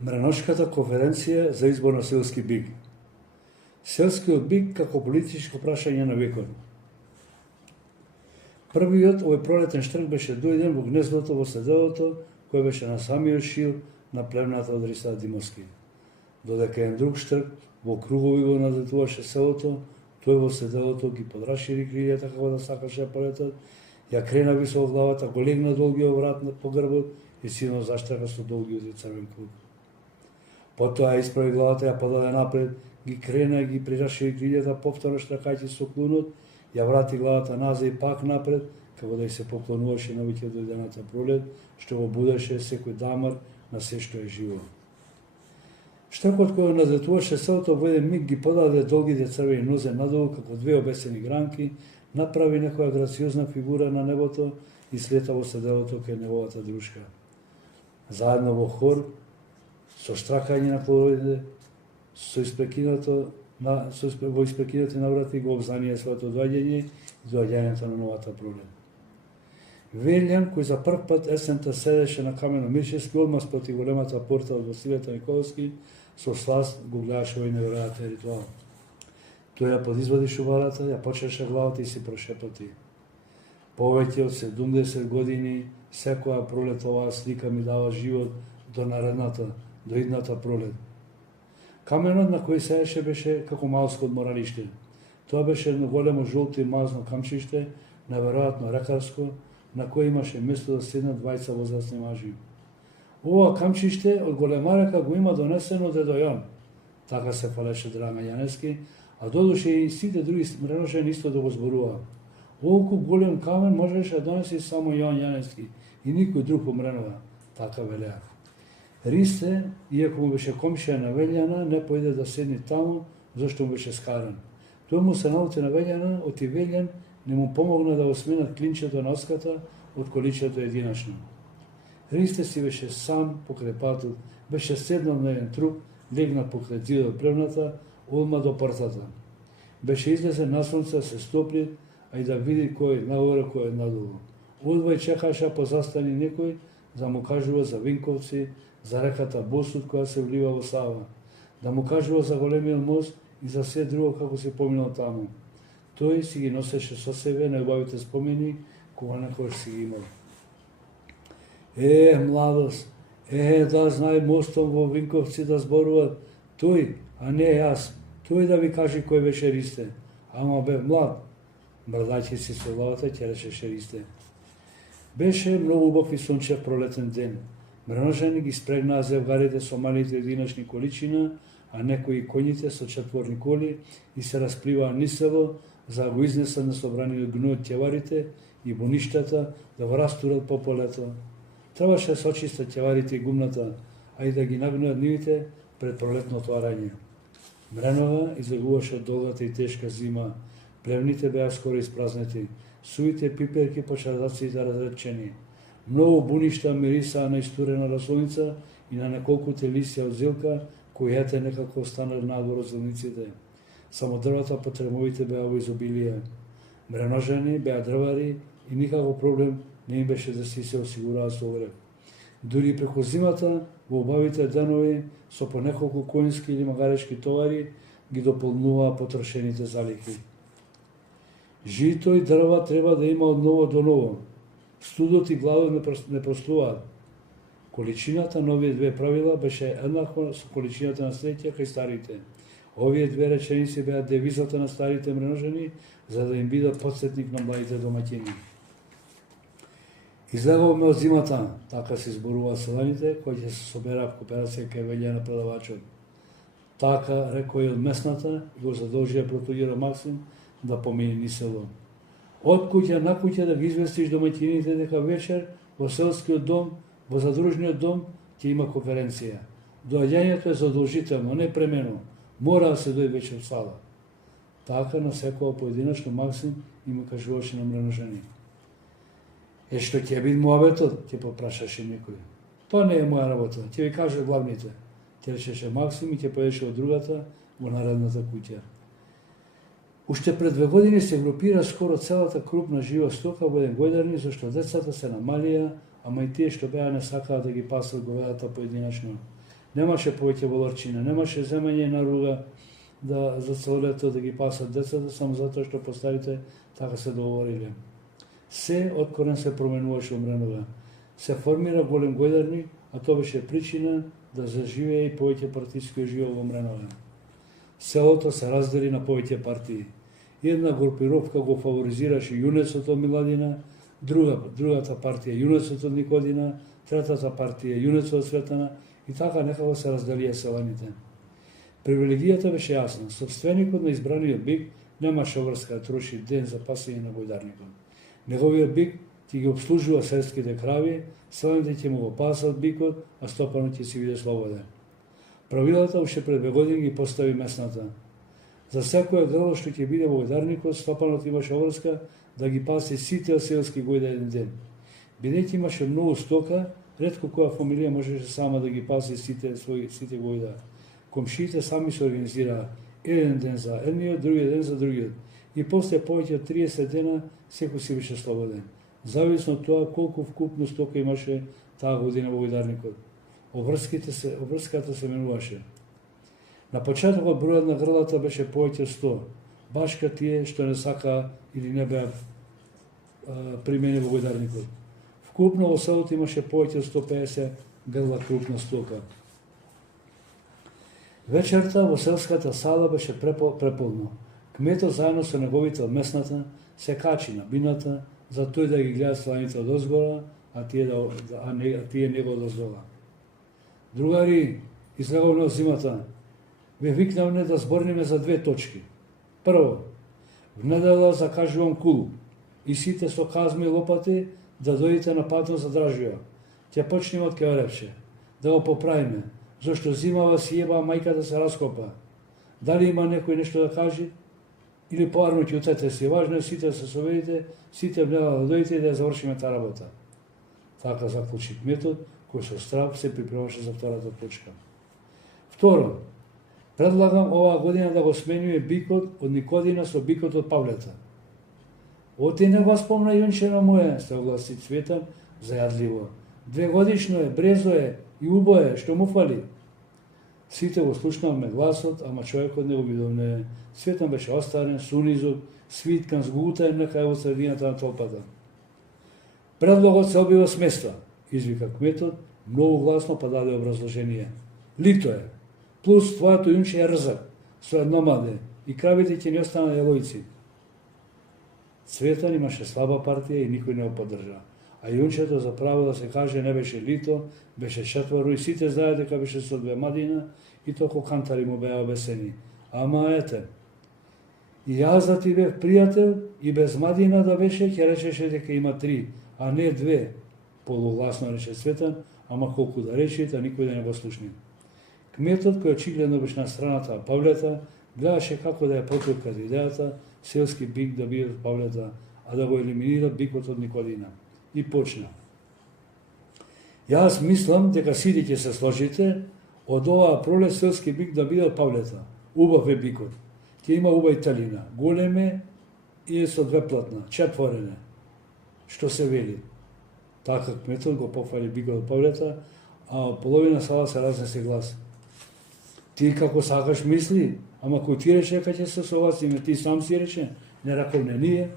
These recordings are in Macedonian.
Мреношката конференција за избор на селски биг. Селскиот биг како политичко прашање на векот. Првиот овој пролетен штрк беше дојден во гнездото во седелото, кој беше на самиот шил на племната од Риса Димовски. Додека еден друг штрк во кругови го надетуваше селото, тој во седелото ги подрашири крилјата како да сакаше полетот, ја крена високо главата, го легна долгиот врат по грбот и силно заштрака со долгиот и црвен круг. Потоа ја исправи главата, ја подаде напред, ги крена и ги прирашири крилјата, повторно штракајќи со клунот, ја врати главата назад и пак напред, како да ја се поклонуваше на веќе дојдената пролет, што го будеше секој дамар на се што е живо. Штркот кој надетуваше селото во еден миг ги подаде долгите црвени нозе надолу како две обесени гранки, направи некоја грациозна фигура на небото и слета во седелото кај неговата дружка. Заедно во хор, со штракање на клоновите, во испрекинати наврати го обзнанија своето доаѓање и доаѓањето на новата пролет. Велјан, кој за прв пат есента седеше на камено Мирчевски, одма спроти големата порта од Василета Николовски, со сласт го гледаше овој неверојатен ритуал. Тој ја подизвади шубарата, ја почеше главата и си прошепоти. Повеќе од 70 години, секоја пролет оваа слика ми дава живот до наредната, до идната пролет. Каменот на кој седеше беше како малско одморалиште. Тоа беше едно големо жолто и мазно камчиште, неверојатно рекарско, на кој имаше место да седнат двајца возрастни мажи. Ова камчиште од големарека го има донесено дедо Јан, така се фалеше Драган Јаневски, а додуше и сите други мреношени исто да го зборуваа. Оволку голем камен можеше да донесе само Јоан Јаневски и никој друг во Мренова, така велеа. Ристе, иако му беше комшија на Велјана, не поиде да седни таму, зашто му беше скаран. Тој му се наути на Велјана, оти Велјан не му помогна да го сменат клинчето на оската од количето единачно. Ристе си беше сам покрај патот, беше седнал на еден труп, легнат покрај зидот плевната, одма до портата. Беше излезен на сонце да се стопли, а и да види кој е нагоре, кој е надолу. Одвај чекаша позастани некој да му кажува за Винковци, за реката Босут која се влива во Сава, да му кажува за големиот мост и за се друго како се поминал таму. Тој си ги носеше со себе најубавите спомени кога некојаш си ги имал. Младост, да знае мостом во Винковци да зборуват тој, а не јас. Тој да ви кажи кој беше Ристе. Ама бе млад, мрдајќи си со главата, ќе речеше Ристе. Беше многу убав и сончев пролетен ден. Мреношени ги спрегнаа зевгарите со малите единачни количина, а некои коњите со четворни коли и се распливаа низ село за да го изнесат на собраниот гној од ќеварите и буништата да го растурат по полето. Требаше да се очистат ќеварите и гумната, а и да ги нагнуат нивите пред пролетното арање. Мренова излегуваше од долгата и тешка зима, плевните беа скоро испразнети, сувите пиперки по чардаците разречени. Многу буништа мирисаа на истурена расолница и на неколкуте лисја од зелка, кои ете некако останали надвор од зелниците. Само дрвата по тремовите беа во изобилие. Мреножени беа дрвари и никако проблем не им беше да си се осигураат со огрев. Дури преку зимата, во убавите денови, со по неколку коњски или магарешки товари, ги дополнуваа потрошените залики. Жито и дрва треба да има од ново до ново. Студот и гладот не простуваат. Количината на овие две правила беше еднаква со количината на среќа кај старите. Овие две реченици беа девизата на старите мреножени, за да им бидат подсетник на младите домаќини. Излеговме од зимата, така се зборува селаните, кои ќе се собераа в кооперација кај Велјана продавачот. Така рекој од местната и го задолжија протуѓера Максим да помине низ село. Од куќа на куќа да ги известиш домаќините дека вечер во селскиот дом, во задружниот дом ќе има конференција. Доаѓањето е задолжително, не премено. Мора да се дојде вечер в сала. Така на секоја поединачно Максим им кажуваше на мреножени. Што ќе биде муабетот, ќе попрашаше некој. Тоа не е моја работа, ќе ви кажа главните. Ќе речеше Максим и ќе поедеше од другата во наредната куќа. Уште пред 2 години се групира скоро целата крупна жива стока во еден гојдарни, зашто децата се намалија, ама и тие што беа не сакаа да ги пасат говедата поединачно. немаше повеќе воларчина, немаше земање на руга за цело лето да ги пасат децата, само затоа што постарите така се договориле. Се од корен се променуваше умренове. Се формира голем гојдарник, а тоа беше причина да заживее и повеќе партиски живот во умренове. Селото се раздели на повеќе партии. Една групировка го фаворизираше јунецот од Миладина, другата партија јунецот од Никодина, третата партија јунецот од Светана и така некако се разделија селаните. Привилегијата беше јасна. Собственикот на избраниот бик немаше врска да троши ден за пасење на гојдарникот. Неговиот бик ќе ги обслужува селските крави, селаните ќе му го пасат бикот, а Стопанот ќе си биде слободен. Правилата уште пред 2 години ги постави местната. За секоја грло што ќе биде во гојдарникот, Стопанот имаше врска да ги паси сите селски гојда еден ден. Бидејќи имаше многу стока, ретко која фамилија можеше сама да ги паси сите гојда. Комшиите сами се организираа еден ден за едниот, другиот ден за другиот. И после повеќе од 30 дена секој си беше слободен. Зависно од тоа колку вкупно стока имаше таа година во гојдарникот. Обврската се менуваше. На почетокот бројот на грлата беше повеќе 100, баш ка тие што не сака или не беа примени во гојдарникот. Вкупно во селото имаше повеќе 150 грла крупна стока. Вечерта во селската сала беше преполно. Кметот заедно со неговите од местната се качи на бината за тој да ги гледа селаните од озгора, а тие него од оздола. Другари, излеговме од зимата. Ве викнавме да зборниме за 2 точки. Прво, в недела закажувам кул и сите со казми и лопати да дојдете на патот за Дражио. Ќе почнеме од Кеорепче, да го поправиме, зашто зимава си еба мајка да се раскопа. Дали има некој нешто да каже? Или поарно ќе утете си. Важно е сите да се соведите, сите в недела да дојдете и да ја завршиме таа работа. Така заклучи кметот, кој со страв се припремаше за втората точка. Второ, предлагам оваа година да го смениме бикот од Никодина со бикот од Павлета. Оти не го спомна јунчено моје, се огласи Цветан зајадливо. 2 годишно е, брезо е и убо е, што му фали. Сите го слушнавме гласот, ама човекот не го видовме. Цветан беше остарен, сунизок, свиткан, сгутен некај во средината на толпата. Предлогот се обива смества, извика кметот, многу гласно па даде образложение. Лито е, плюс твоето јунче е рзак, со едно маде, и кравите ќе ни останат елојци. Цветан имаше слаба партија и никој не го поддржа. А јунчето, за право да се каже, не беше лито, беше четворо и сите знаат дека беше со 2 мадина и толку кантари му беа обесени. Ама ете, и јас да ти бев пријател и без мадина да беше, ќе речеше дека има 3, а не 2. Полугласно рече Цветан, ама колку да рече, а никој да не го слушне. Кметот, кој очигледно беше на страната на Павлета, гледаше како да ја потурка идејата, селски бик да биде од Павлета, а да го елиминира бикот од Никодина. И почна. Јас мислам дека сите ќе се сложите од оваа пролет селски бик да биде од Павлета. Убав е бикот. Ќе има убај телина. Големе и е со 2 платна, четворене. Што се вели. Така кметот го пофали бикот од Павлета, а половина сала се разнесе глас. Ти како сакаш мисли, ама кој ти рече дека ќе се согласиме, ти сам си рече, не раковне ние.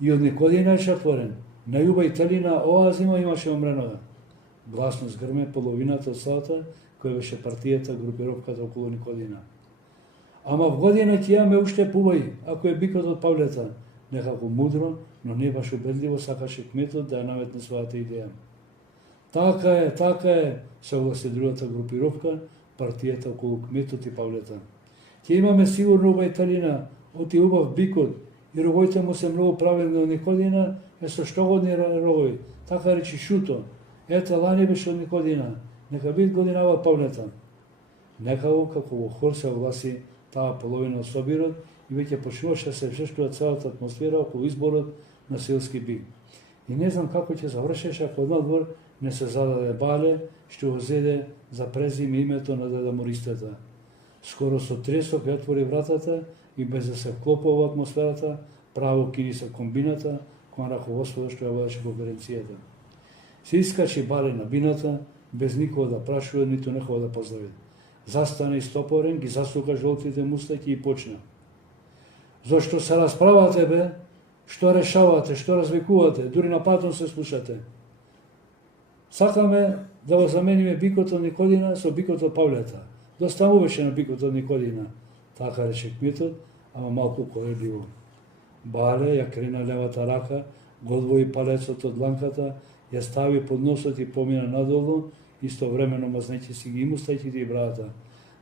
И од Никодина е четворен. На јуба и телина оваа зима имаше умренове. Гласно згрме половината од салата, која беше партијата, групировката околу Никодина. Ама в година ќе имаме уште пубај, ако е бикот од Павлета. Некако мудро, но не баш убедливо сакаше кметот да ја наметне својата идеја. Така е, согласи другата групировка, партијата околу кметот и Павлета. Ќе имаме сигурно убај телина, оти убав бикот, и рогоите му се многу правилни од Никодина, е со штогодни рогови. Така речи Шуто. Ете, лани беше од Никодина. Нека бит годинава од Павлета. Некако, како во хор се огласи таа половина од собирот и веќе почнуваше се вшештува целата атмосфера околу изборот на селски бик. И не знам како ќе завршеше ако однадвор не се зададе бале, што го зеде за презиме името на деда Мористата. Скоро со тресок ја отвори вратата и без да се вклопува во атмосферата, право кини се комбината, кон раководството што ја водеше конференцијата. Се искачи бале на бината, без никого да прашува, ниту некого да поздрави. Застане истопорен, ги засука жолтите мустаки и почна. Зошто се расправате, бе? Што решавате, што развикувате, дури на патон се слушате. Сакаме да го замениме бикот од Никодина со бикот од Павлета. Доставуваше на бикот од Никодина. Така рече кметот, ама малку колебливо. Бале ја крена левата рака, го одвои палецот од дланката, ја стави под носот и помина надолу, истовремено мазнејќи си ги мустајќите и брадата.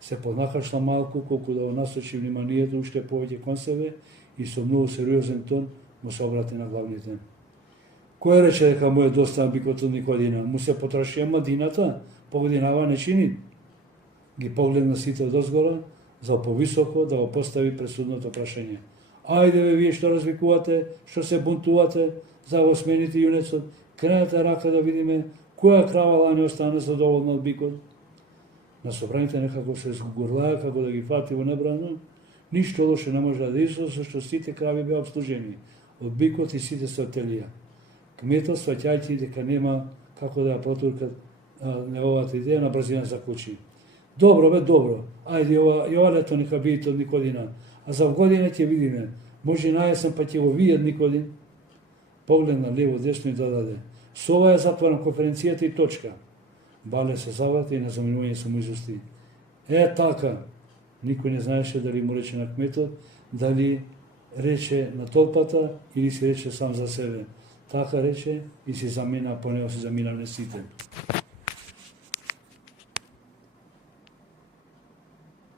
Се поднакашла малку, колку да го насочи вниманието уште повеќе кон себе и со многу сериозен тон му се обрати на главните. Кој рече дека му е доста бикот од Никодина? Му се потрошија мадината, погодинава не чини. Ги погледна сите од озгора, за повисоко да го постави пресудното прашање. Ајде бе, вие што развикувате, што се бунтувате, за да го смените јунецот, кренете рака да видиме која крава не остане задоволна од бикот. На собраните некако се згурлаа како да ги фати во небрано, ништо лошо не може да излезе, зашто сите крави беа обслужени од бикот и сите се отелија. Кметот, сваќајќи дека нема како да ја протуркат неговата идеја, на брзина заклучи. Добро бе, добро. Ајде, ова лето нека видите од Никодина, а за година ќе видиме. Може најесен па ќе го видат Никодин. Погледна лево, десно и додаде. Со ова ја затворам конференцијата и точка. Бале се заврати и на заминување се му изусти. Така. Никој не знаеше дали му рече на кметот, дали рече на толпата или си рече сам за себе. Така рече и си замина, по него си замина не сите.